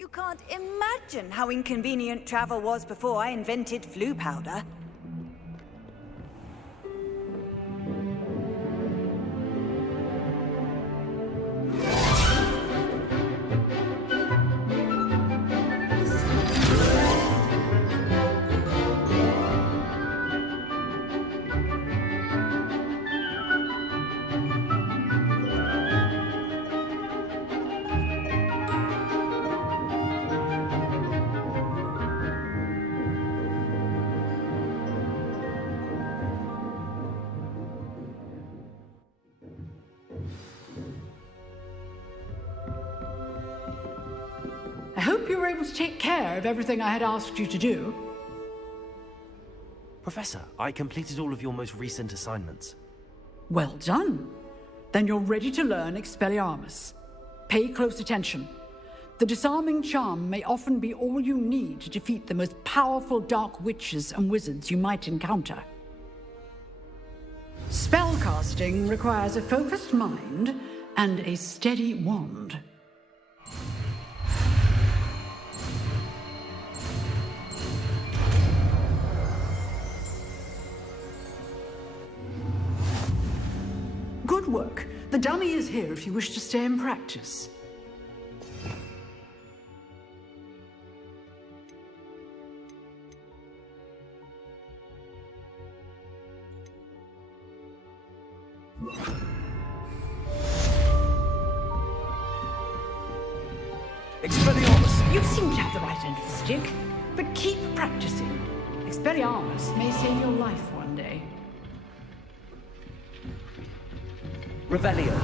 You can't imagine how inconvenient travel was before I invented flu powder. I hope you were able to take care of everything I had asked you to do. Professor, I completed all of your most recent assignments. Well done. Then you're ready to learn Expelliarmus. Pay close attention. The disarming charm may often be all you need to defeat the most powerful dark witches and wizards you might encounter. Spellcasting requires a focused mind and a steady wand. Good work. The dummy is here if you wish to stay and practice. Expelliarmus! You seem to have the right end of the stick, but keep practicing. Expelliarmus may save your life one day. Revelio.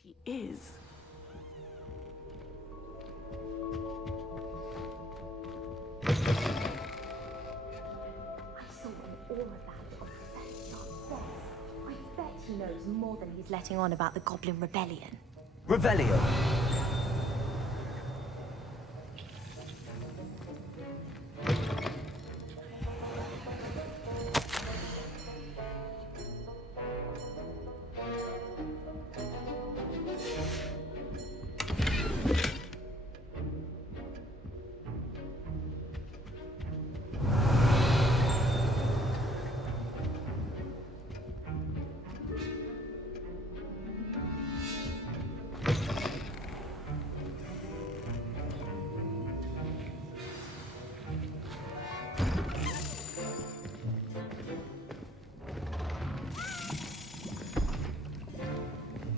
She is. I saw in all of that of Professor Death. I bet he knows more than he's letting on about the Goblin Rebellion. Revelio.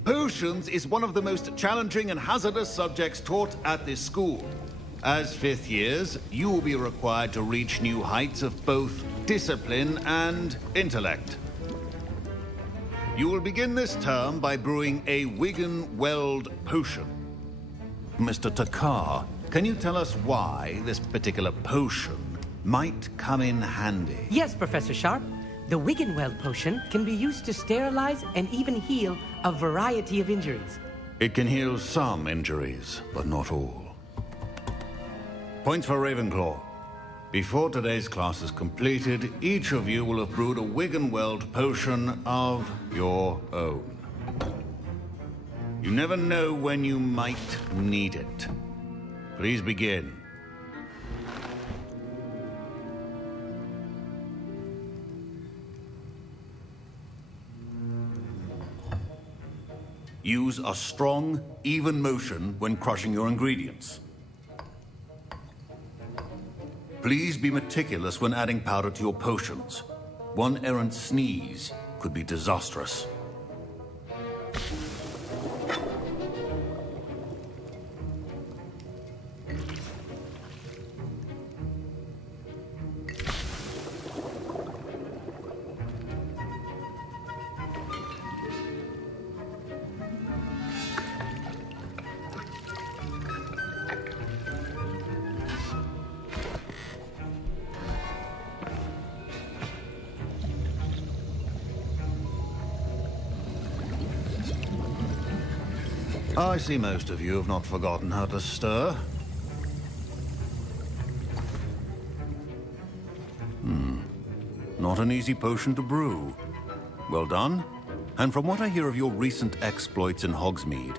Potions is one of the most challenging and hazardous subjects taught at this school. As fifth years, you will be required to reach new heights of both discipline and intellect. You will begin this term by brewing a Wiggenweld potion. Mr. Takar, can you tell us why this particular potion might come in handy? Yes, Professor Sharp. The Wiggenweld potion can be used to sterilize and even heal a variety of injuries. It can heal some injuries, but not all. Points for Ravenclaw. Before today's class is completed, each of you will have brewed a Wiggenweld potion of your own. You never know when you might need it. Please begin. Use a strong, even motion when crushing your ingredients. Please be meticulous when adding powder to your potions. One errant sneeze could be disastrous. I see most of you have not forgotten how to stir. Not an easy potion to brew. Well done. And from what I hear of your recent exploits in Hogsmeade,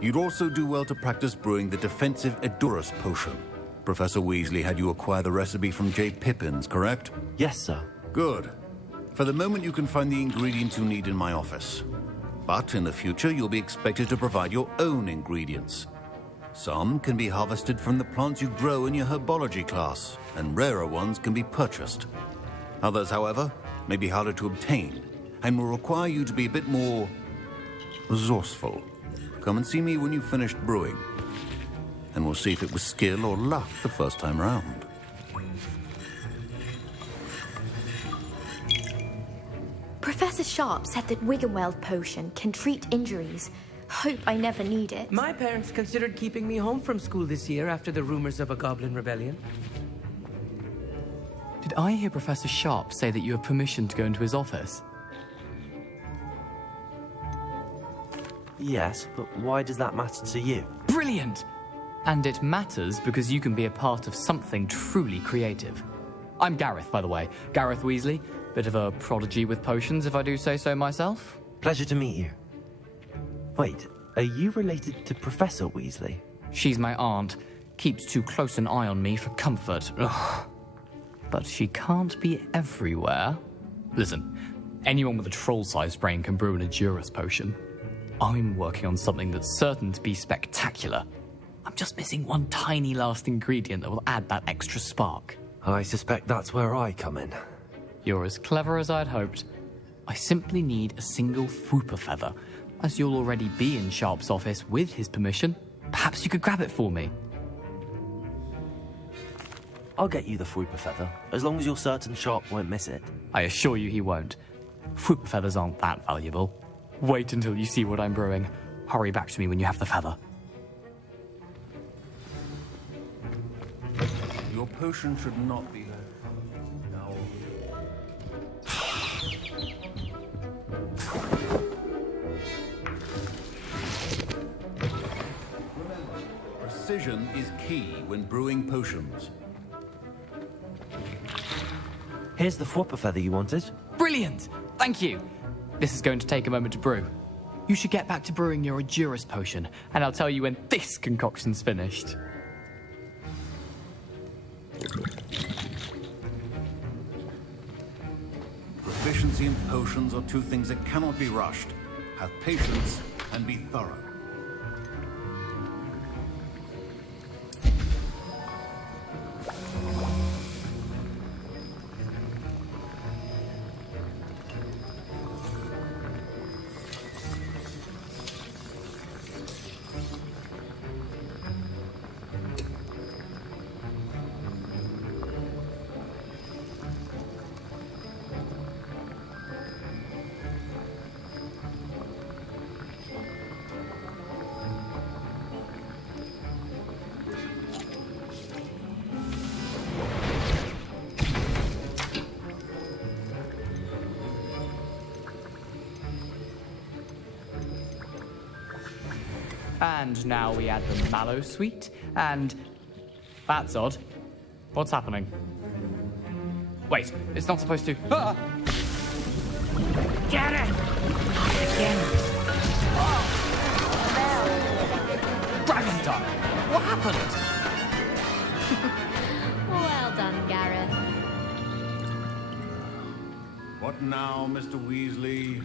you'd also do well to practice brewing the defensive Edurus potion. Professor Weasley had you acquire the recipe from J. Pippins, correct? Yes, sir. Good. For the moment, you can find the ingredients you need in my office. But in the future, you'll be expected to provide your own ingredients. Some can be harvested from the plants you grow in your herbology class, and rarer ones can be purchased. Others, however, may be harder to obtain, and will require you to be a bit more resourceful. Come and see me when you've finished brewing, and we'll see if it was skill or luck the first time round. Professor Sharp said that Wiggenweld potion can treat injuries. Hope I never need it. My parents considered keeping me home from school this year after the rumors of a goblin rebellion. Did I hear Professor Sharp say that you have permission to go into his office? Yes, but why does that matter to you? Brilliant! And it matters because you can be a part of something truly creative. I'm Gareth, by the way. Gareth Weasley. Bit of a prodigy with potions, if I do say so myself. Pleasure to meet you. Wait, are you related to Professor Weasley? She's my aunt. Keeps too close an eye on me for comfort. Ugh. But she can't be everywhere. Listen, anyone with a troll-sized brain can brew an Edurus potion. I'm working on something that's certain to be spectacular. I'm just missing one tiny last ingredient that will add that extra spark. I suspect that's where I come in. You're as clever as I'd hoped. I simply need a single Fwooper feather. As you'll already be in Sharp's office with his permission, perhaps you could grab it for me. I'll get you the Fwooper feather, as long as you're certain Sharp won't miss it. I assure you he won't. Fwooper feathers aren't that valuable. Wait until you see what I'm brewing. Hurry back to me when you have the feather. Your potion should not be there. Now. Remember, precision is key when brewing potions. Here's the Fwooper feather you wanted. Brilliant! Thank you! This is going to take a moment to brew. You should get back to brewing your Edurus potion, and I'll tell you when this concoction's finished. Proficiency in potions are two things that cannot be rushed. Have patience and be thorough. And now we add the mallow sweet, and... That's odd. What's happening? Wait, it's not supposed to... Ah! Get it! Again. Dragon Tongue! What happened? Well done, Gareth. What now, Mr. Weasley?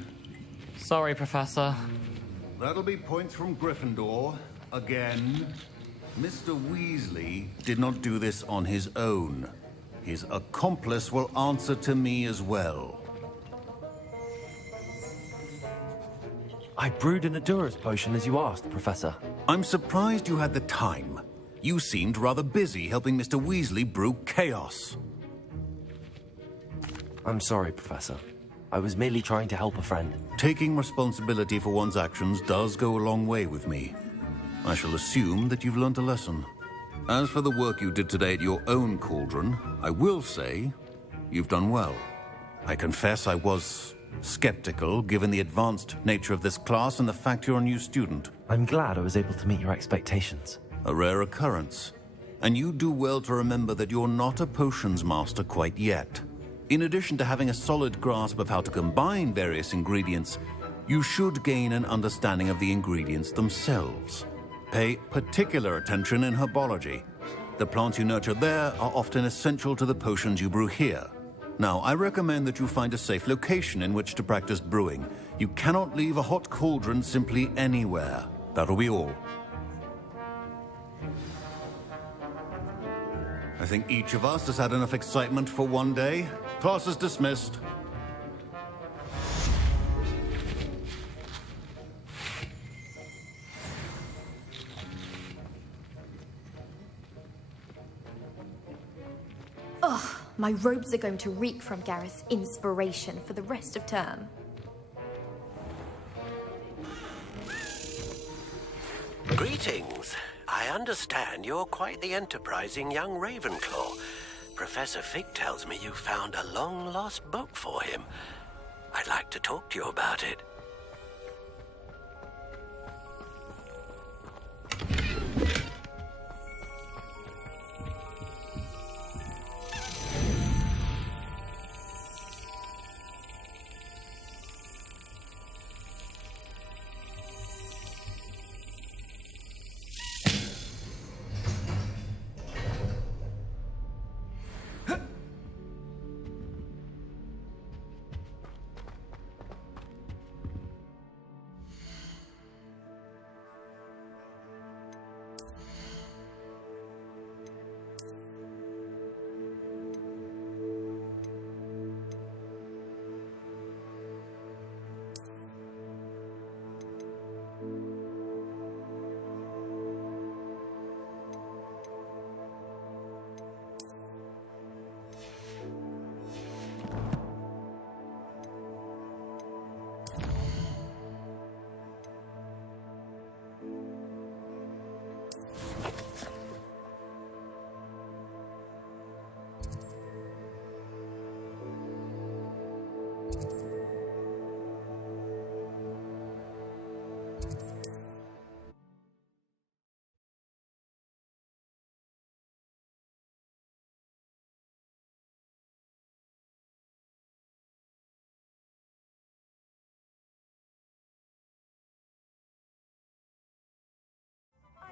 Sorry, Professor. That'll be points from Gryffindor. Again. Mr. Weasley did not do this on his own. His accomplice will answer to me as well. I brewed an Endurance potion as you asked, Professor. I'm surprised you had the time. You seemed rather busy helping Mr. Weasley brew chaos. I'm sorry, Professor. I was merely trying to help a friend. Taking responsibility for one's actions does go a long way with me. I shall assume that you've learnt a lesson. As for the work you did today at your own cauldron, I will say you've done well. I confess I was skeptical, given the advanced nature of this class and the fact you're a new student. I'm glad I was able to meet your expectations. A rare occurrence. And you do well to remember that you're not a potions master quite yet. In addition to having a solid grasp of how to combine various ingredients, you should gain an understanding of the ingredients themselves. Pay particular attention in herbology. The plants you nurture there are often essential to the potions you brew here. Now, I recommend that you find a safe location in which to practice brewing. You cannot leave a hot cauldron simply anywhere. That'll be all. I think each of us has had enough excitement for one day. Class is dismissed. Ugh, my robes are going to reek from Gareth's inspiration for the rest of term. Greetings. I understand you're quite the enterprising young Ravenclaw. Professor Fig tells me you found a long-lost book for him. I'd like to talk to you about it.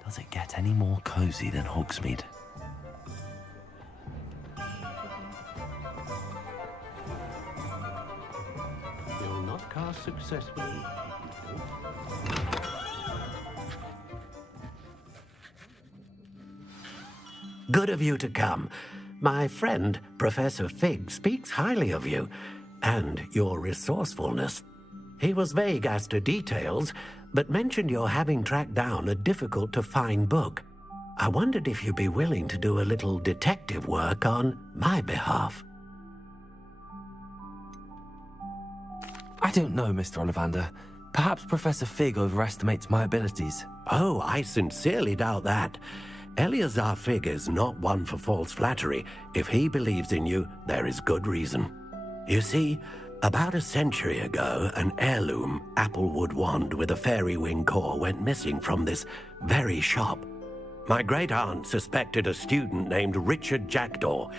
Does it get any more cozy than Hogsmeade? You'll not cast successfully. Good of you to come. My friend, Professor Fig, speaks highly of you and your resourcefulness. He was vague as to details, but mentioned your having tracked down a difficult-to-find book. I wondered if you'd be willing to do a little detective work on my behalf. I don't know, Mr. Ollivander. Perhaps Professor Fig overestimates my abilities. Oh, I sincerely doubt that. Eleazar Fig is not one for false flattery. If he believes in you, there is good reason. You see, about a century ago, an heirloom applewood wand with a fairy wing core went missing from this very shop. My great-aunt suspected a student named Richard Jackdaw.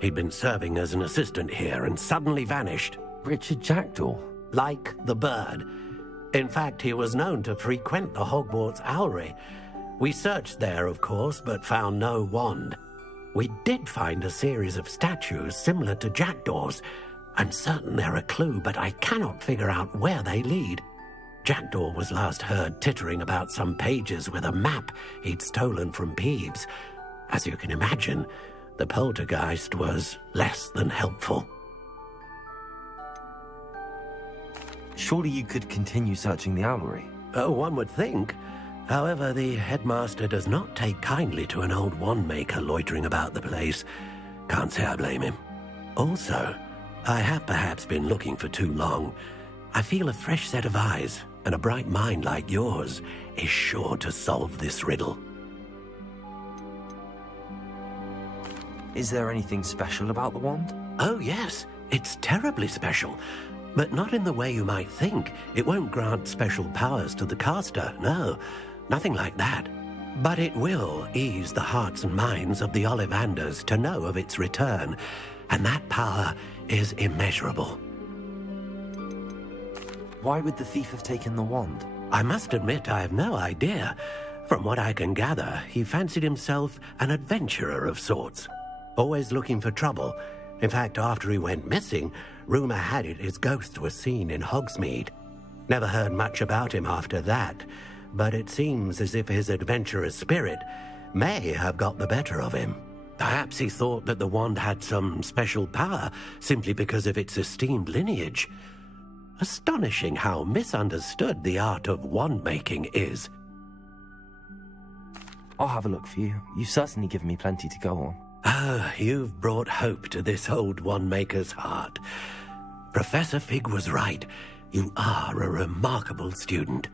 He'd been serving as an assistant here and suddenly vanished. Richard Jackdaw? Like the bird. In fact, he was known to frequent the Hogwarts Owlery. We searched there, of course, but found no wand. We did find a series of statues similar to Jackdaw's. I'm certain they're a clue, but I cannot figure out where they lead. Jackdaw was last heard tittering about some pages with a map he'd stolen from Peeves. As you can imagine, the poltergeist was less than helpful. Surely you could continue searching the owlery. One would think. However, the headmaster does not take kindly to an old wand maker loitering about the place. Can't say I blame him. Also, I have perhaps been looking for too long. I feel a fresh set of eyes, and a bright mind like yours is sure to solve this riddle. Is there anything special about the wand? Oh yes, it's terribly special. But not in the way you might think. It won't grant special powers to the caster, no. Nothing like that. But it will ease the hearts and minds of the Ollivanders to know of its return, and that power is immeasurable. Why would the thief have taken the wand? I must admit I have no idea. From what I can gather, he fancied himself an adventurer of sorts. Always looking for trouble. In fact, after he went missing, rumour had it his ghost was seen in Hogsmeade. Never heard much about him after that, but it seems as if his adventurous spirit may have got the better of him. Perhaps he thought that the wand had some special power simply because of its esteemed lineage. Astonishing how misunderstood the art of wand-making is. I'll have a look for you. You've certainly given me plenty to go on. Ah, you've brought hope to this old wand-maker's heart. Professor Fig was right. You are a remarkable student.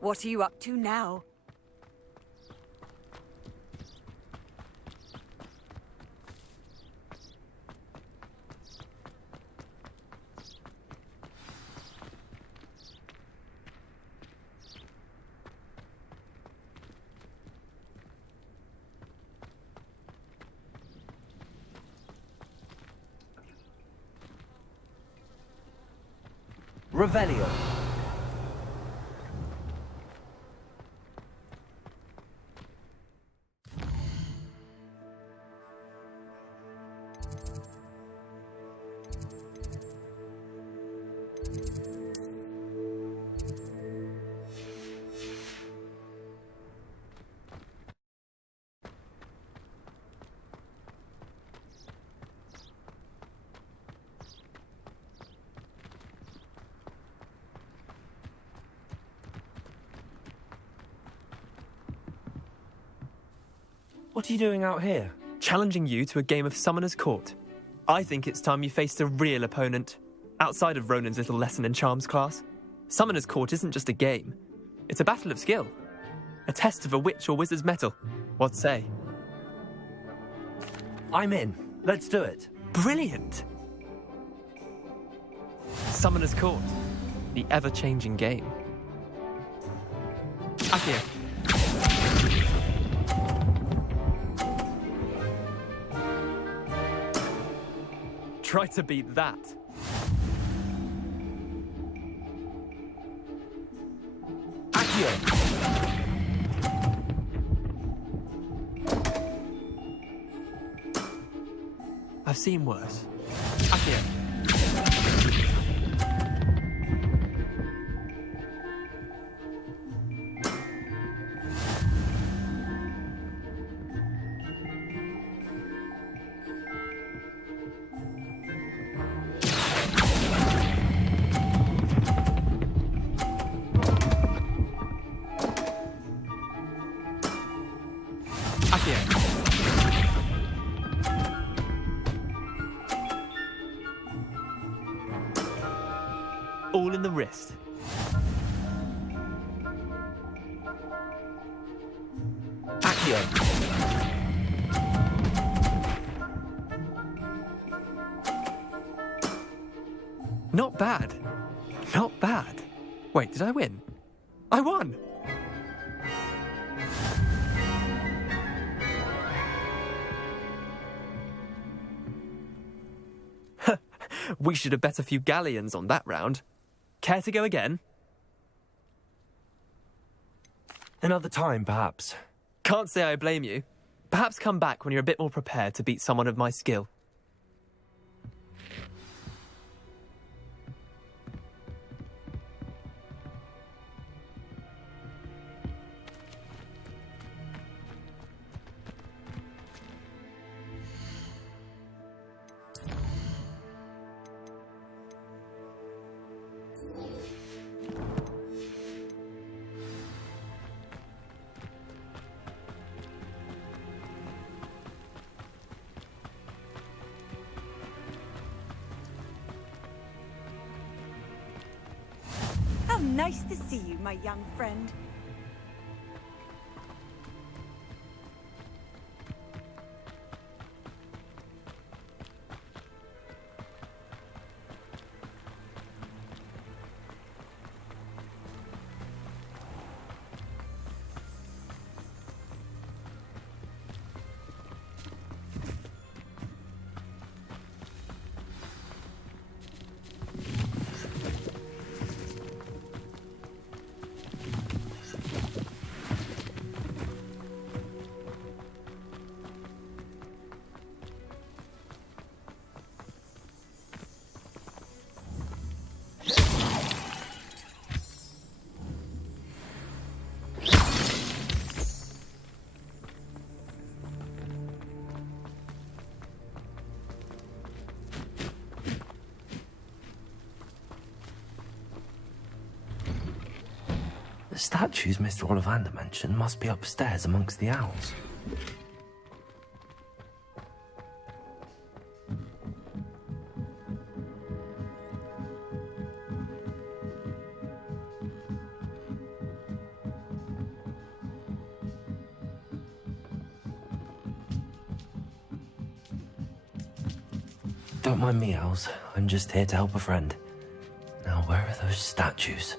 What are you up to now? Revelio. What are you doing out here? Challenging you to a game of Summoner's Court. I think it's time you faced a real opponent, outside of Ronan's little lesson in charms class. Summoner's Court isn't just a game. It's a battle of skill. A test of a witch or wizard's mettle. What say? I'm in. Let's do it. Brilliant! Summoner's Court. The ever-changing game. Accio. Try to beat that. I've seen worse. Accio. All in the wrist. Accio. Not bad. Not bad. Wait, did I win? I won! We should have bet a few galleons on that round. Care to go again? Another time, perhaps. Can't say I blame you. Perhaps come back when you're a bit more prepared to beat someone of my skill. How nice to see you, my young friend. The statues Mr. Ollivander mentioned must be upstairs amongst the owls. Don't mind me, owls. I'm just here to help a friend. Now, where are those statues?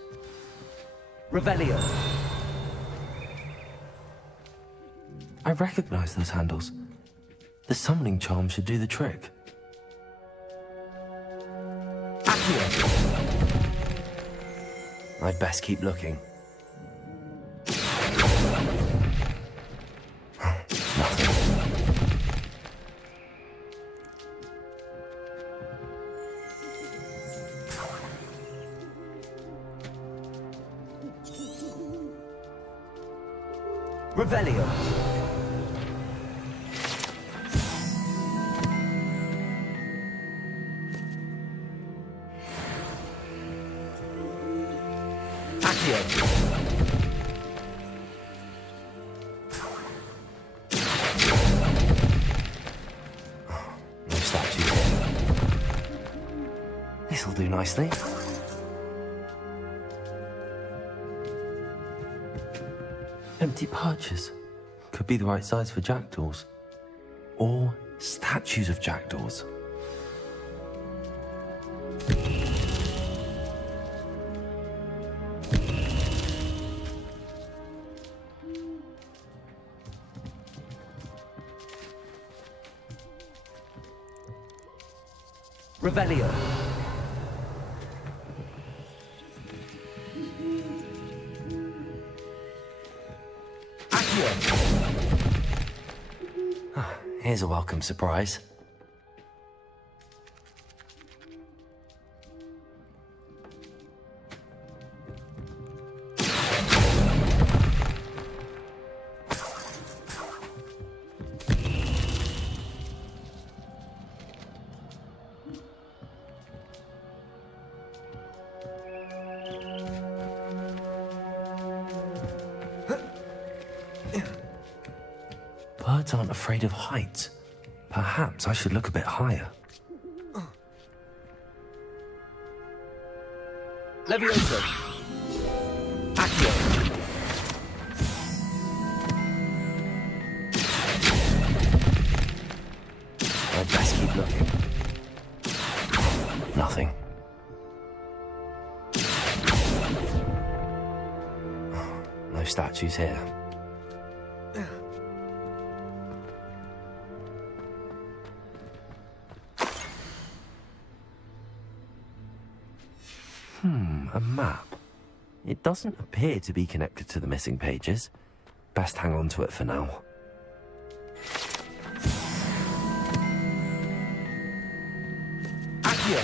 Revelio. I recognize those handles. The summoning charm should do the trick. Accio. I'd best keep looking. Nothing. Revelio. Accio. No statues here. This'll do nicely. Empty perches. Could be the right size for jackdaws. Or statues of jackdaws. Revelio. Here's a welcome surprise. Birds aren't afraid of heights. Perhaps I should look a bit higher. Levioso. Accio. I'd best keep looking. Nothing. No statues here. A map. It doesn't appear to be connected to the missing pages. Best hang on to it for now. Accio.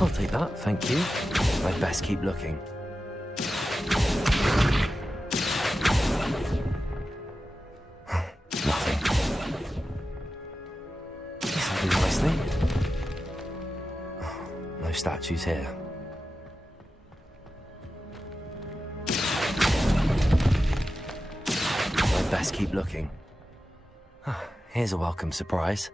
I'll take that, thank you. I'd best keep looking. Nothing. This'll do nicely. No statues here. I'd best keep looking. Here's a welcome surprise.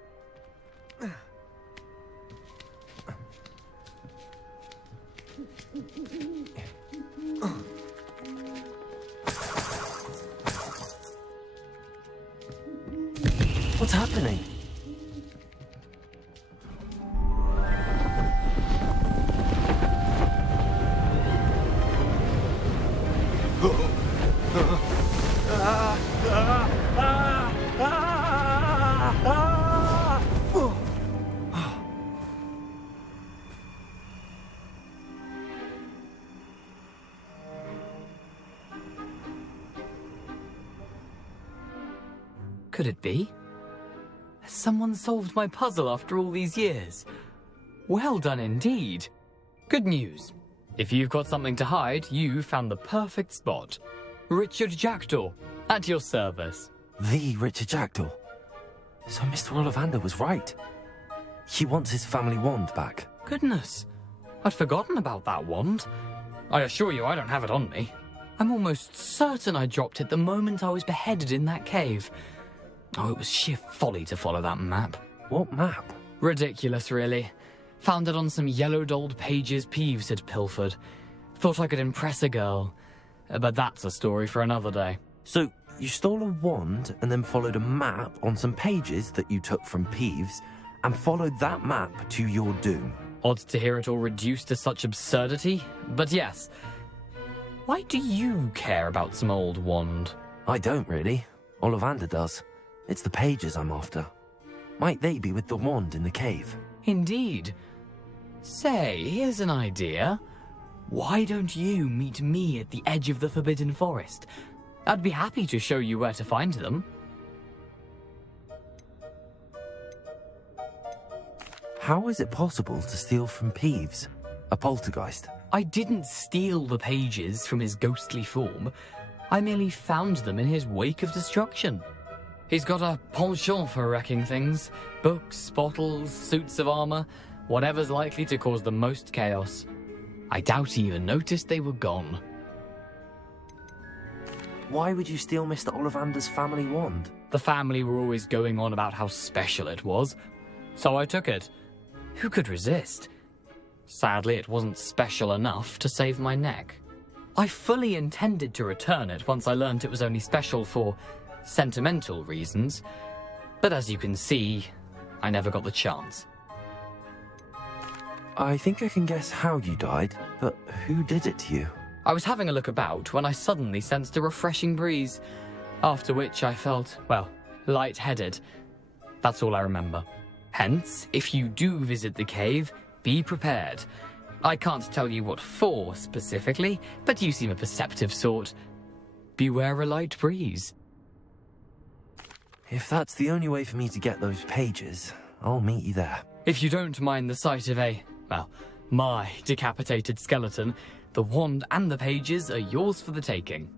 What's happening? Could it be? Has someone solved my puzzle after all these years? Well done indeed. Good news. If you've got something to hide, you found the perfect spot. Richard Jackdaw, at your service. The Richard Jackdaw. So Mr. Ollivander was right. He wants his family wand back. Goodness, I'd forgotten about that wand. I assure you I don't have it on me. I'm almost certain I dropped it the moment I was beheaded in that cave. Oh, it was sheer folly to follow that map. What map? Ridiculous, really. Found it on some yellowed old pages Peeves had pilfered. Thought I could impress a girl. But that's a story for another day. So, you stole a wand and then followed a map on some pages that you took from Peeves and followed that map to your doom. Odd to hear it all reduced to such absurdity, but yes. Why do you care about some old wand? I don't, really. Ollivander does. It's the pages I'm after. Might they be with the wand in the cave? Indeed. Say, here's an idea. Why don't you meet me at the edge of the Forbidden Forest? I'd be happy to show you where to find them. How is it possible to steal from Peeves? A poltergeist? I didn't steal the pages from his ghostly form. I merely found them in his wake of destruction. He's got a penchant for wrecking things. Books, bottles, suits of armor, whatever's likely to cause the most chaos. I doubt he even noticed they were gone. Why would you steal Mr. Ollivander's family wand? The family were always going on about how special it was, so I took it. Who could resist? Sadly, it wasn't special enough to save my neck. I fully intended to return it once I learned it was only special for sentimental reasons, but as you can see, I never got the chance. I think I can guess how you died, but who did it to you? I was having a look about when I suddenly sensed a refreshing breeze, after which I felt, well, lightheaded. That's all I remember. Hence, if you do visit the cave, be prepared. I can't tell you what for specifically, but you seem a perceptive sort. beware a light breeze. If that's the only way for me to get those pages, I'll meet you there. If you don't mind the sight of my decapitated skeleton, the wand and the pages are yours for the taking.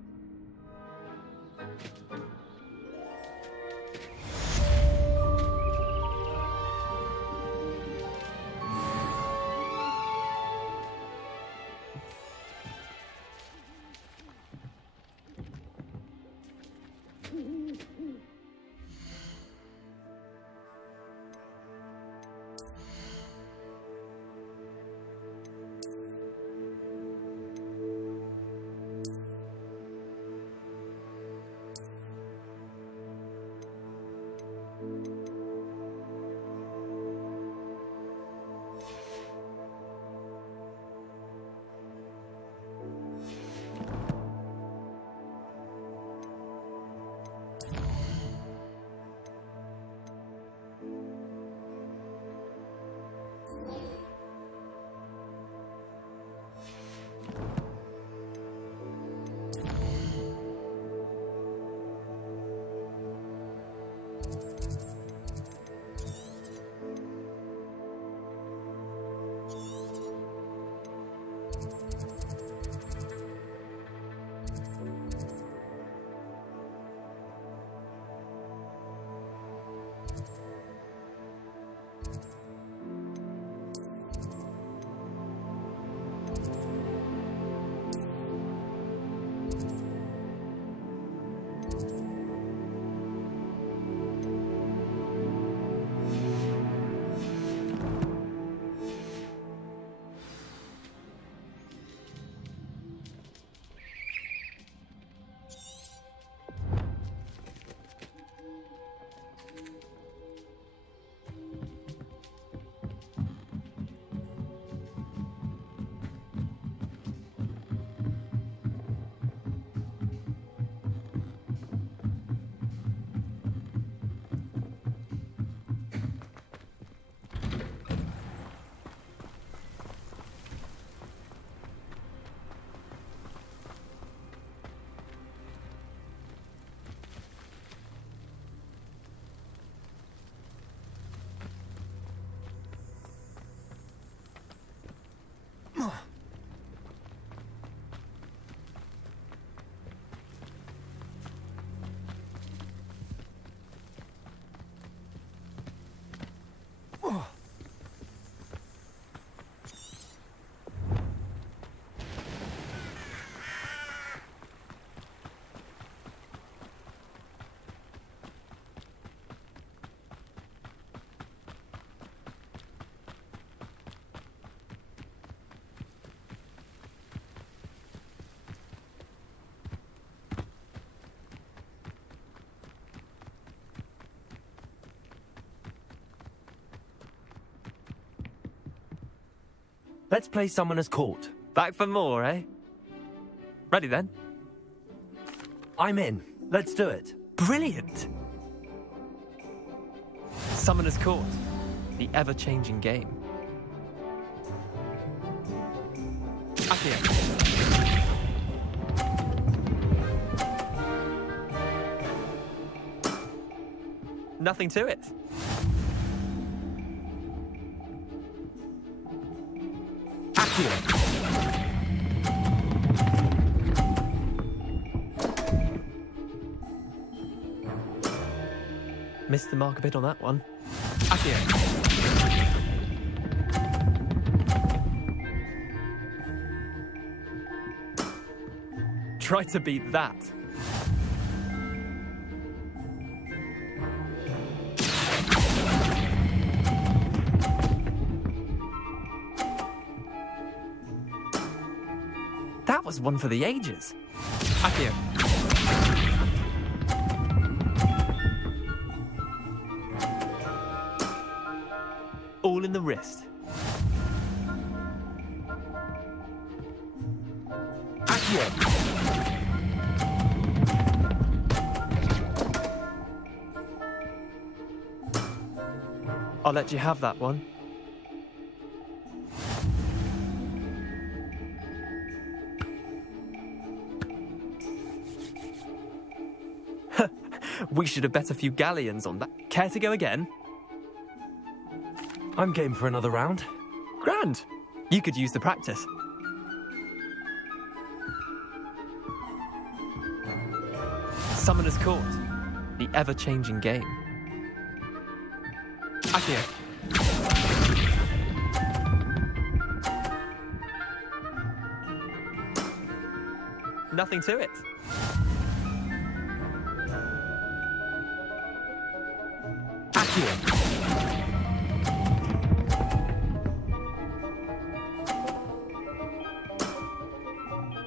Let's play Summoner's Court. Back for more, eh? Ready then? I'm in. Let's do it. Brilliant! Summoner's Court, the ever-changing game. Accio. Nothing to it. Missed the mark a bit on that one. Accio. Try to beat that. That was one for the ages. Accio. All in the wrist. Accio. I'll let you have that one. We should have bet a few galleons on that. Care to go again? I'm game for another round. Grand. You could use the practice. Summoner's Court. The ever-changing game. Accio. Nothing to it. Accio.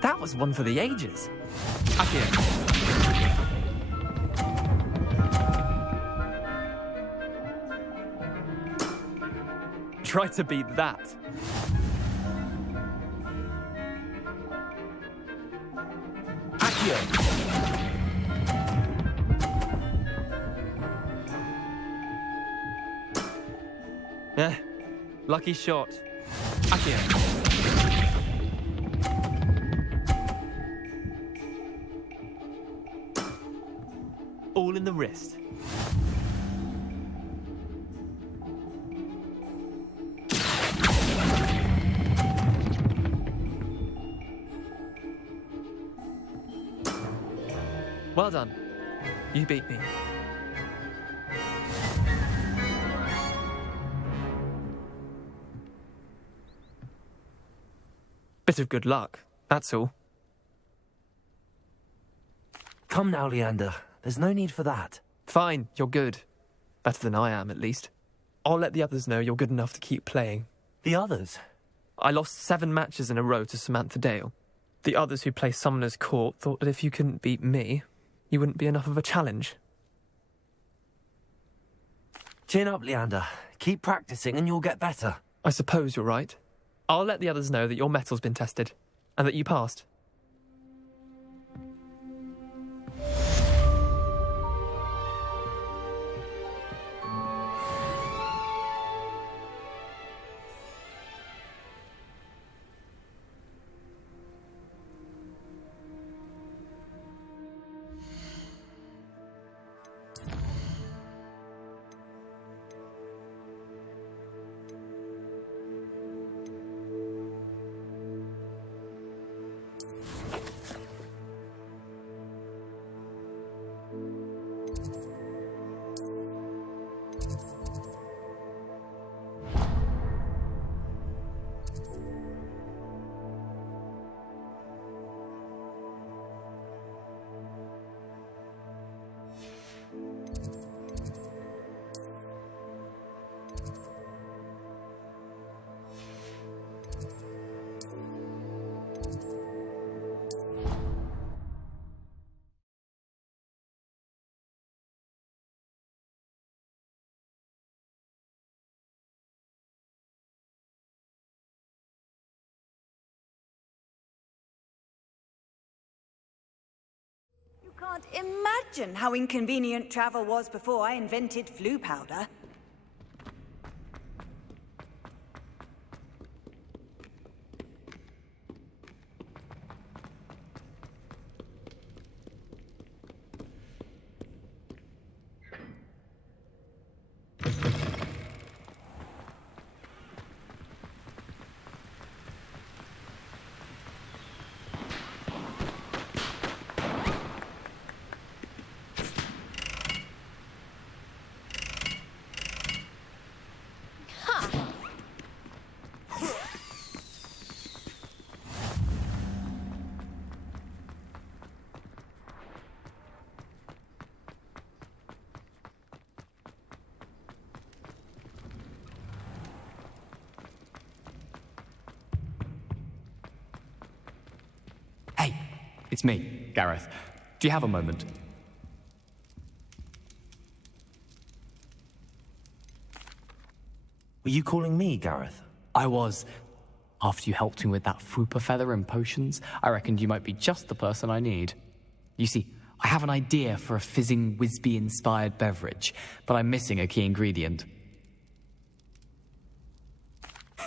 That was one for the ages. Accio. Try to beat that. Accio. Lucky shot. Accio. All in the wrist. Well done. You beat me. Bit of good luck, that's all. Come now, Leander. There's no need for that. Fine, you're good. Better than I am, at least. I'll let the others know you're good enough to keep playing. The others? I lost 7 matches in a row to Samantha Dale. The others who play Summoner's Court thought that if you couldn't beat me, you wouldn't be enough of a challenge. Chin up, Leander. Keep practicing and you'll get better. I suppose you're right. I'll let the others know that your metal's been tested, and that you passed. Can't imagine how inconvenient travel was before I invented flu powder. Hey, it's me, Gareth. Do you have a moment? Were you calling me, Gareth? I was. After you helped me with that Fupa feather and potions, I reckoned you might be just the person I need. You see, I have an idea for a fizzing Wisby-inspired beverage, but I'm missing a key ingredient.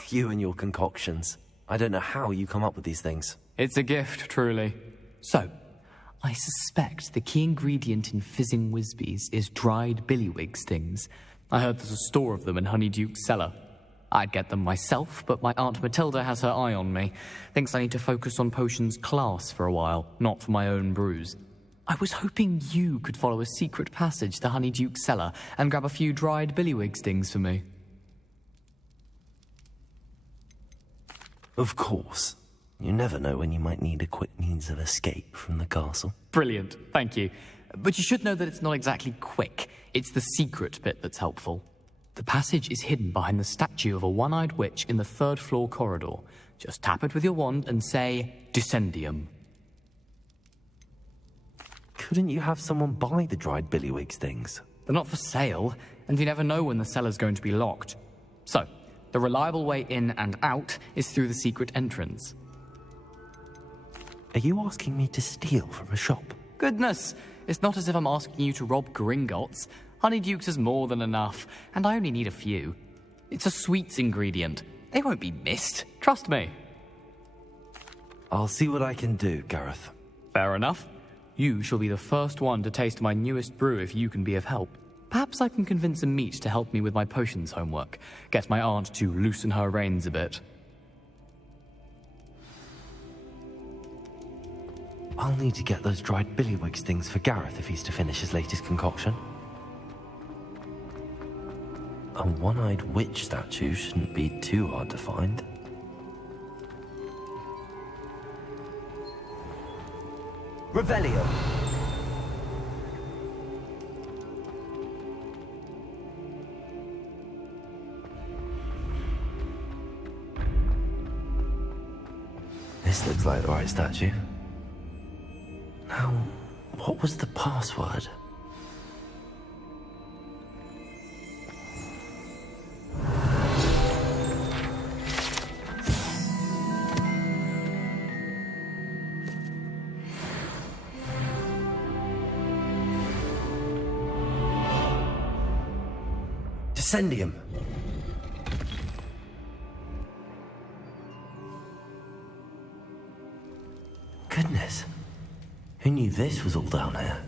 You and your concoctions. I don't know how you come up with these things. It's a gift, truly. So, I suspect the key ingredient in fizzing Whizbees is dried billywig stings. I heard there's a store of them in Honeyduke's cellar. I'd get them myself, but my Aunt Matilda has her eye on me. Thinks I need to focus on potions class for a while, not for my own brews. I was hoping you could follow a secret passage to Honeyduke's cellar and grab a few dried billywig stings for me. Of course. You never know when you might need a quick means of escape from the castle. Brilliant, thank you. But you should know that it's not exactly quick. It's the secret bit that's helpful. The passage is hidden behind the statue of a one-eyed witch in the third-floor corridor. Just tap it with your wand and say, Descendium. Couldn't you have someone buy the dried billywig stings? They're not for sale, and you never know when the cellar's going to be locked. So, the reliable way in and out is through the secret entrance. Are you asking me to steal from a shop? Goodness, it's not as if I'm asking you to rob Gringotts. Honeyduke's is more than enough, and I only need a few. It's a sweets ingredient. They won't be missed, trust me. I'll see what I can do, Gareth. Fair enough. You shall be the first one to taste my newest brew if you can be of help. Perhaps I can convince a meat to help me with my potions homework. Get my aunt to loosen her reins a bit. I'll need to get those dried billywig stings for Gareth if he's to finish his latest concoction. A one-eyed witch statue shouldn't be too hard to find. Revelio. This looks like the right statue. Now, what was the password? Descendium. Goodness. Who knew this was all down here?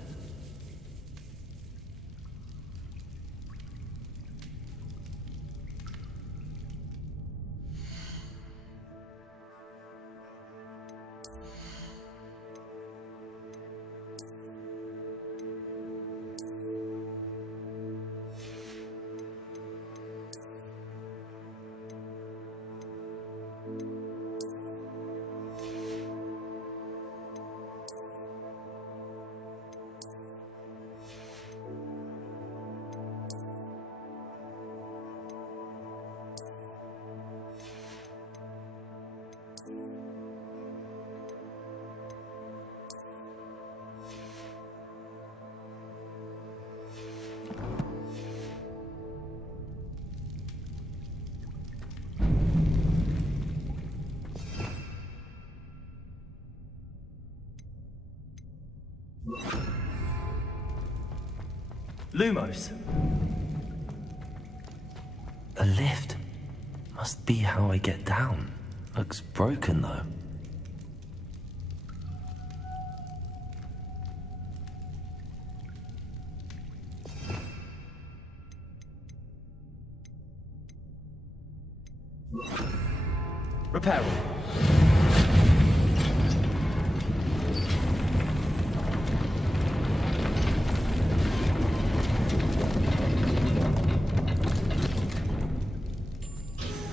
Lumos. A lift. Must be how I get down. Looks broken though. Repairable.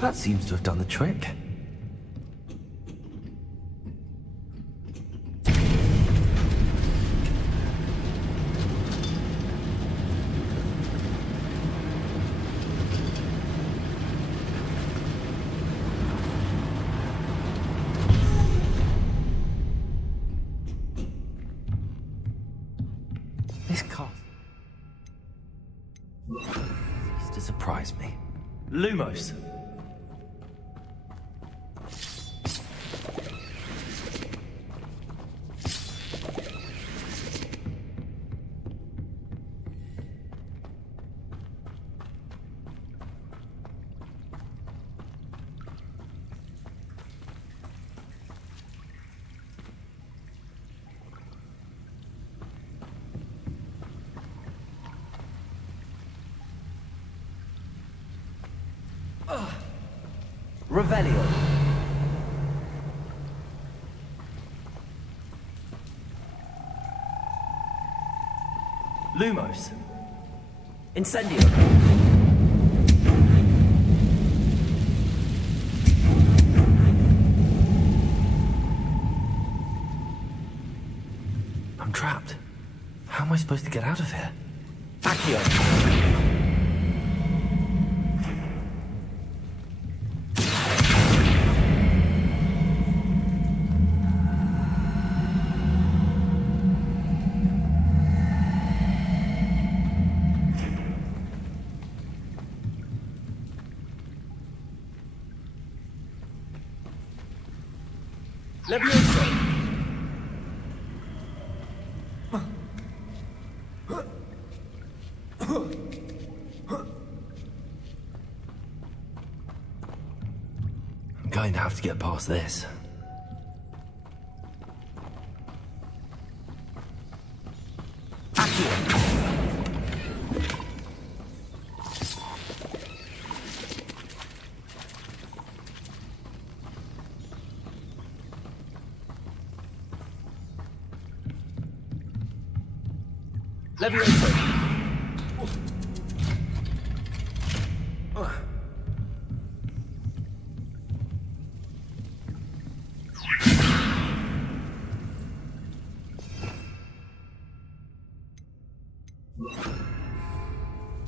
That seems to have done the trick. This car seems to surprise me. Lumos. Revelio. Lumos. Incendio. I'm trapped. How am I supposed to get out of here? Accio. Levioso. I'm going to have to get past this. Levioso.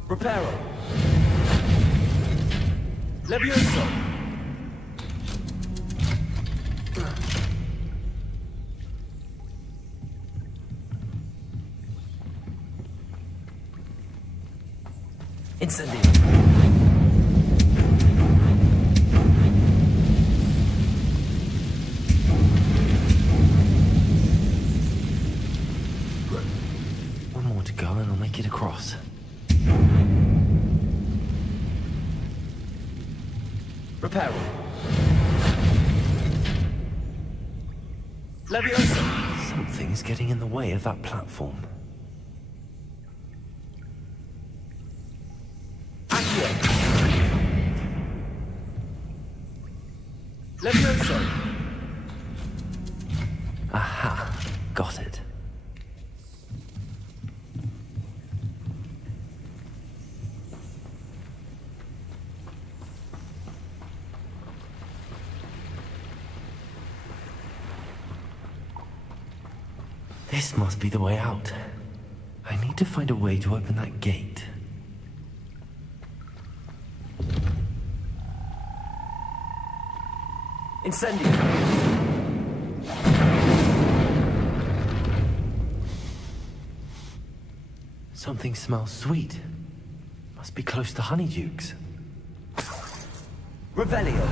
Reparo. Levioso. Incendio. One more to go and I'll make it across. Reparo. Levioso. Something is getting in the way of that platform. Levioso. Aha, got it. This must be the way out. I need to find a way to open that gate. Incendio. Something smells sweet. Must be close to Honeydukes. Revelio.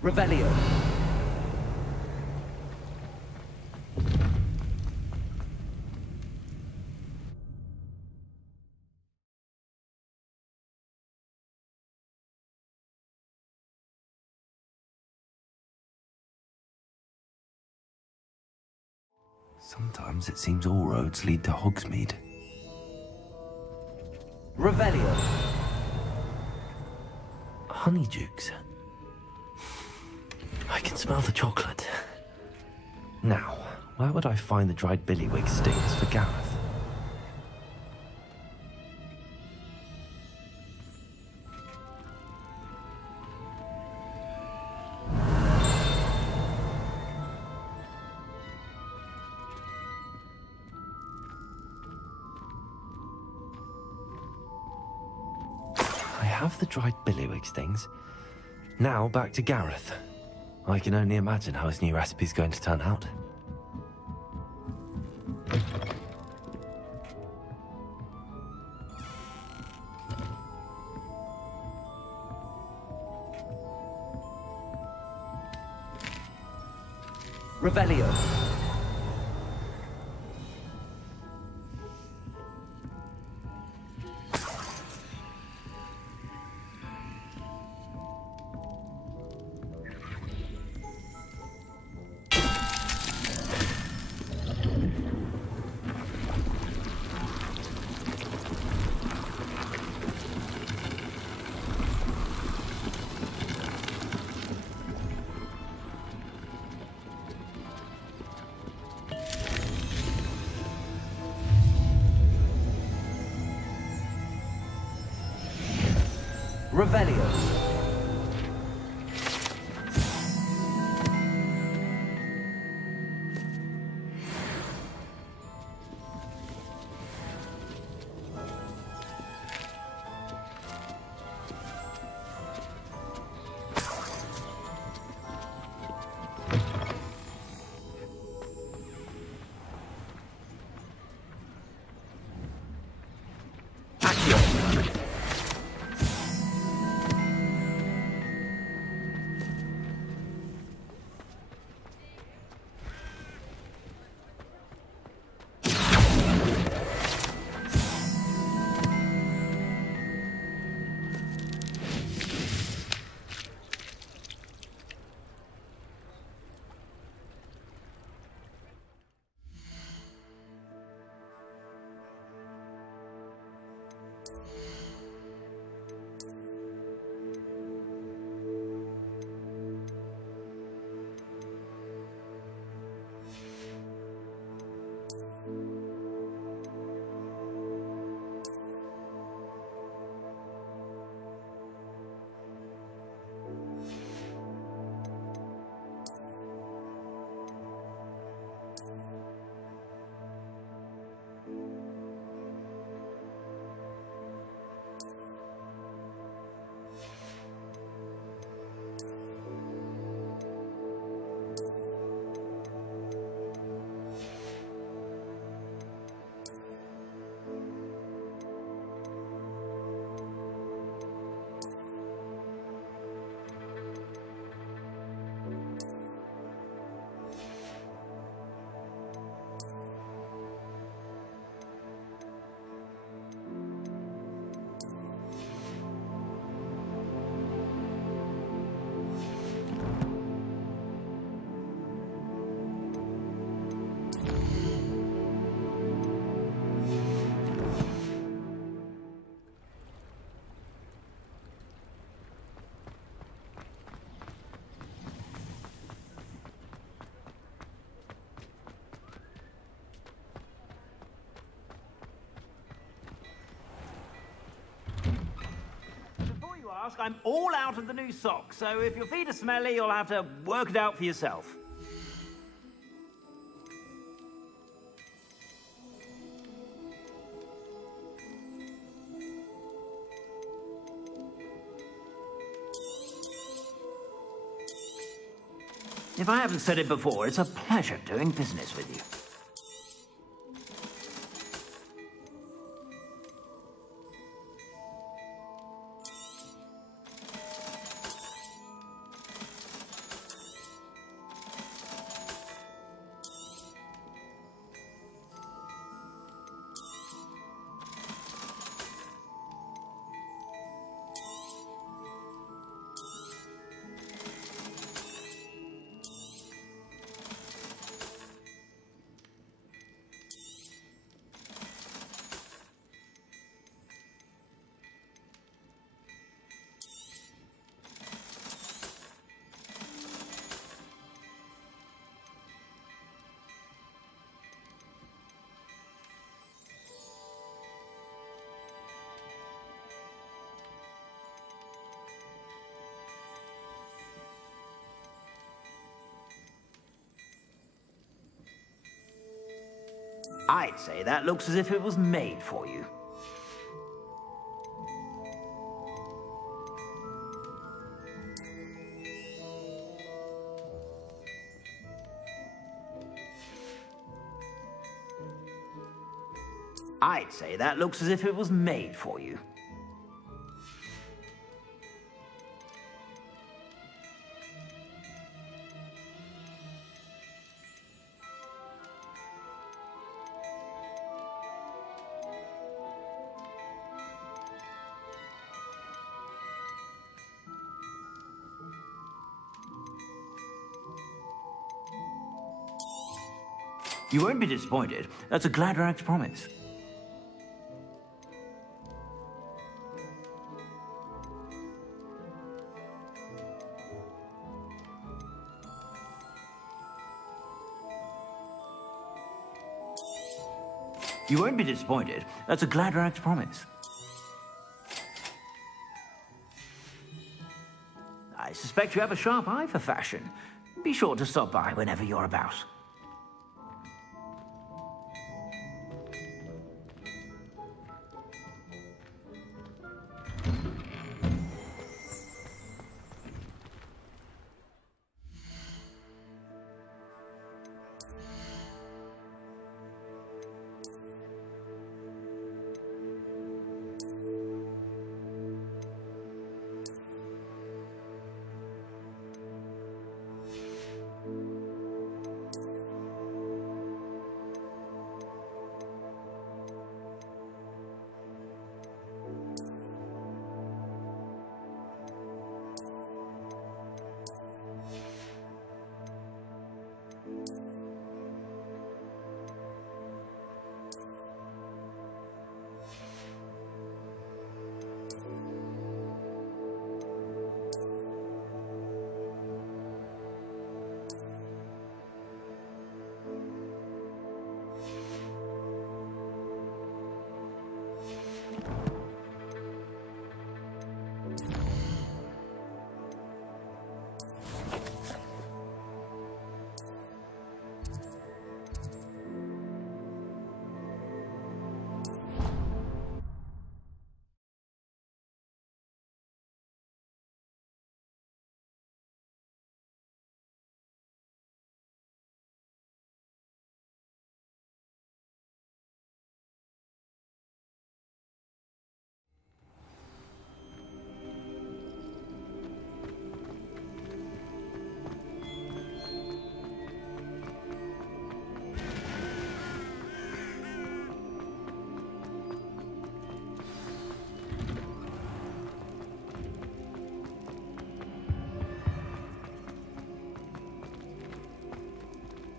Revelio. Sometimes it seems all roads lead to Hogsmeade. Revelio. Honeydukes. I can smell the chocolate. Now, where would I find the dried billywig stings for Gareth? I have the dried billywig stings. Now back to Gareth. I can only imagine how his new recipe's going to turn out. Revelio. Revelio. I'm all out of the new socks, so if your feet are smelly, you'll have to work it out for yourself. If I haven't said it before, it's a pleasure doing business with you. I'd say that looks as if it was made for you. I'd say that looks as if it was made for you. You won't be disappointed. That's a Gladrax promise. You won't be disappointed. That's a Gladrax promise. I suspect you have a sharp eye for fashion. Be sure to stop by whenever you're about.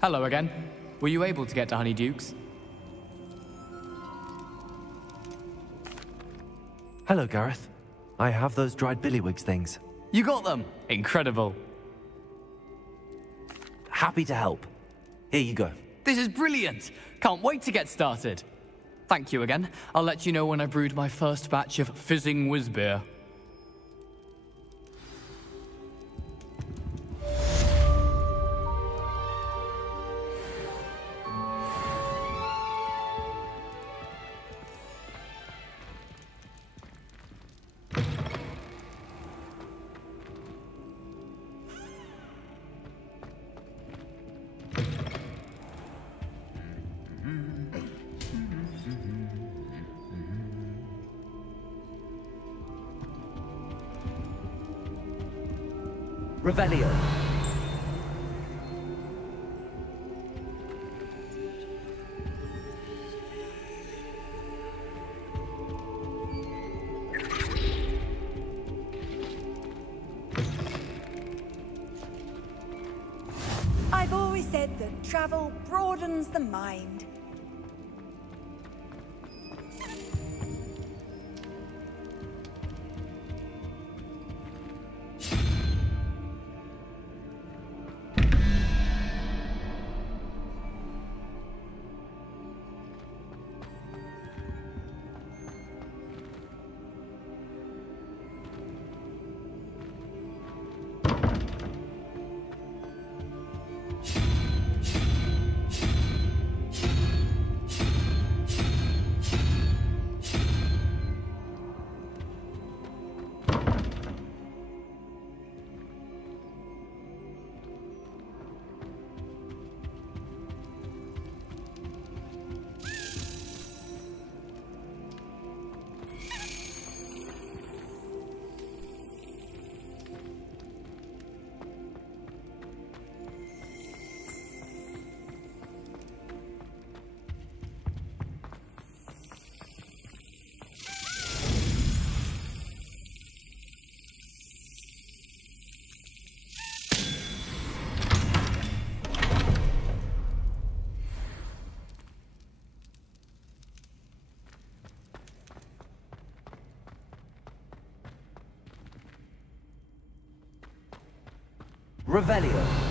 Hello again. Were you able to get to Honeydukes? Hello, Gareth. I have those dried billywigs things. You got them! Incredible. Happy to help. Here you go. This is brilliant! Can't wait to get started. Thank you again. I'll let you know when I brewed my first batch of fizzing whiz beer. Revelio. I've always said that travel broadens the mind. Revelio.